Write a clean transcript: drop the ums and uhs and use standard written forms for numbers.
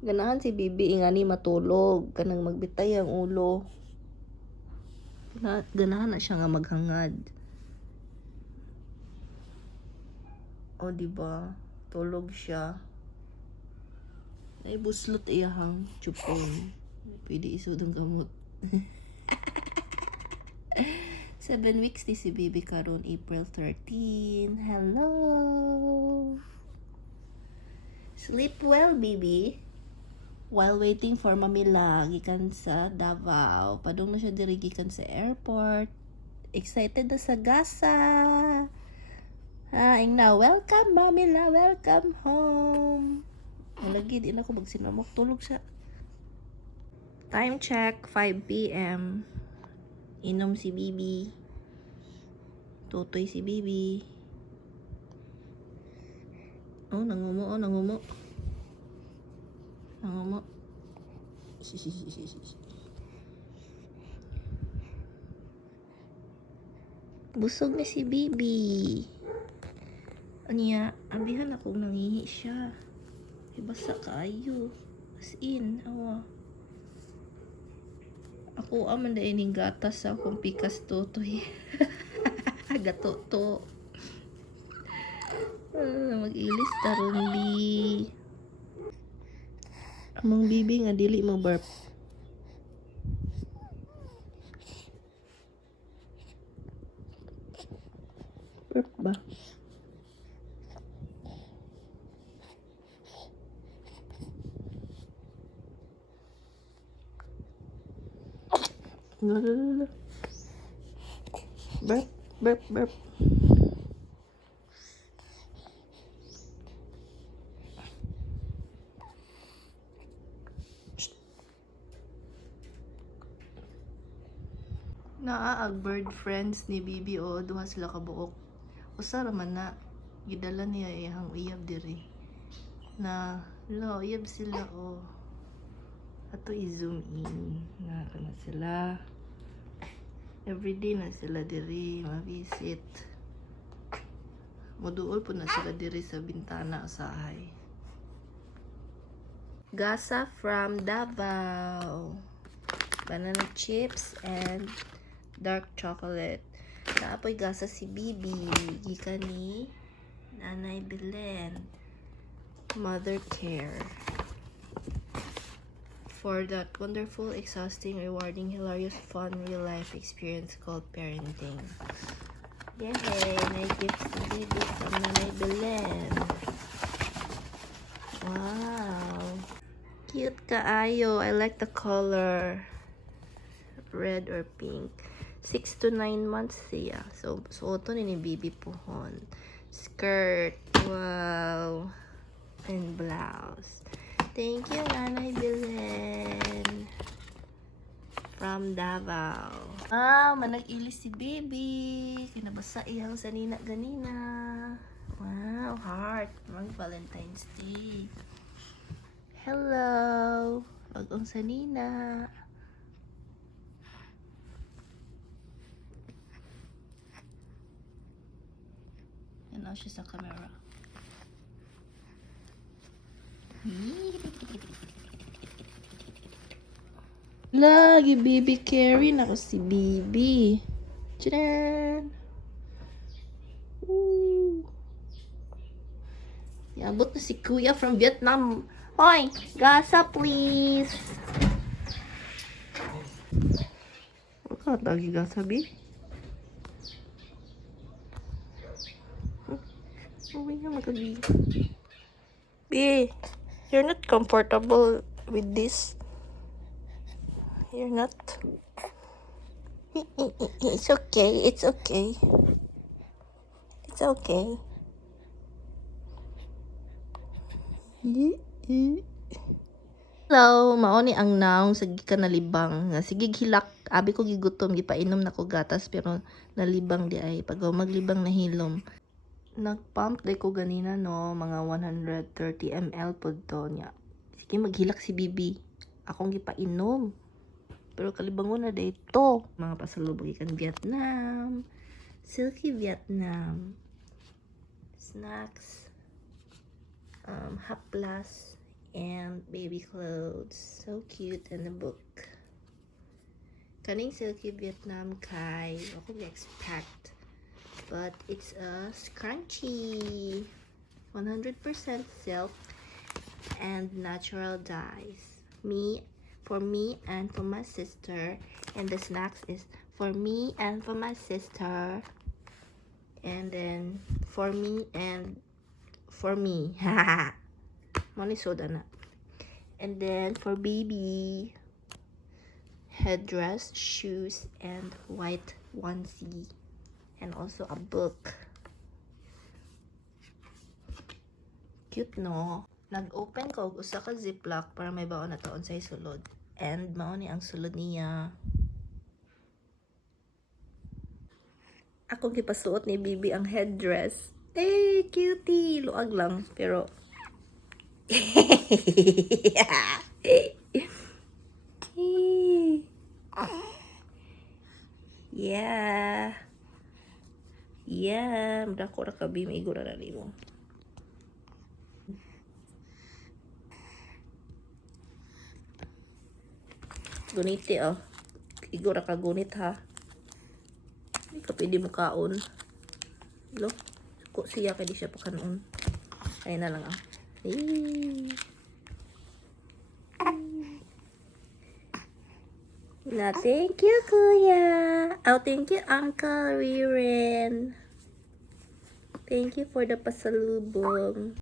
Ganahan si Bibi ingani matulog. Kanang magbitay ang ulo. Ganahan na siya nga maghangad. O, diba? Tulog siya. Naibuslot iyahang chupon. Pwede isod ang gamot. 7 weeks ni si Bibi karon April 13. Hello! Sleep well, Bibi. While waiting for Mamila, gikan sa Davao. Padung na siya diri gikan sa airport. Excited na sa gasa. Ing na, welcome Mamila, welcome home. Lagi, di na ako magsinamok. Tulog siya. Time check, 5 p.m. Inom si Bibi. Tutoy si Bibi. Oh, nangumo, oh, nangumo. Nangumo. Busog na si Bibi. Aniya, abihan akong nangihi siya. Basa kaayo. As in, awa. Ako aman da ining gatas sa akong pikas tutoy. Gatoto. Mag-ilis taron bi. Among Bibi nga dili mo burp. Burp ba? Burp, burp, burp. Naaag bird friends ni Bibi o duha sila ka buok. Usa ra man na gidala niya iyang uyab diri. Na lo uyab sila o. Ato i-zoom in. Na kana sila. Everyday na sila diri ma-visit. Moduol po na sila diri sa bintana usahay. Gasa from Davao. Banana chips and dark chocolate. Naapoy gasa si Bibi. Gikan ni Nanay Belen. Mother care. For that wonderful, exhausting, rewarding, hilarious, fun, real-life experience called parenting. Yay! May gifts si Bibi from Nanay Belen. Wow! Cute kaayo. I like the color. Red or pink. 6 to 9 months siya. So, suoto ni Bibi pohon. Skirt. Wow. And blouse. Thank you, Nanay Belen. From Davao. Manag-ilis si Bibi. Kinabasa iyang sanina ganina. Wow, heart. Mag-Valentine's Day. Hello. Bagong sanina. Yan na siya sa camera. Lagi Bibi Carrie na ko si Bibi. Tcharan! Yabot na si Kuya from Vietnam. Hoy! Gasa please! Ano lagi gasa, Bi? Uwi nga magabi. Bi! You're not comfortable with this. You're not. It's okay. It's okay. It's okay. Hello, maoni ang naong sa gikan nalibang. Nga sige hilak, abi ko gigutom gipainom na ko gatas pero nalibang di ay pag maglibang na hilom. Nagpump day ko ganina no, mga 130 ml pod to niya. Sige maghilak si Bibi. Akong gipainom. Pero kalibangon na dito. Mga pasalubong ikan Vietnam. Silky Vietnam. Snacks. Haplas. and baby clothes. So cute, and a book. Kaning Silky Vietnam kay ako expect, but it's a scrunchie, 100% silk and natural dyes. For me and for my sister, and the snacks is for me and for my sister, and then for me and for me. Money soda na. And then for baby, headdress, shoes, and white onesie, and also a book. Cute, no? Nag-open ko og usa ka ziplock para may baon na taon sa sulod, and mao ni ang sulod niya. Ako gipasuot ni Bibi ang headdress. Cutie, luag lang pero yeah. Yeah, dako ra ka Bi, maigo ra nimo. Guniti oh. Igo ra ka gunit ha. Hindi ka pwede mo kaon. Lo, ko siya kay di siya pakanon. Ay na lang ah. Na, thank you, Kuya. Oh, thank you, Uncle Riren. Thank you for the pasalubong.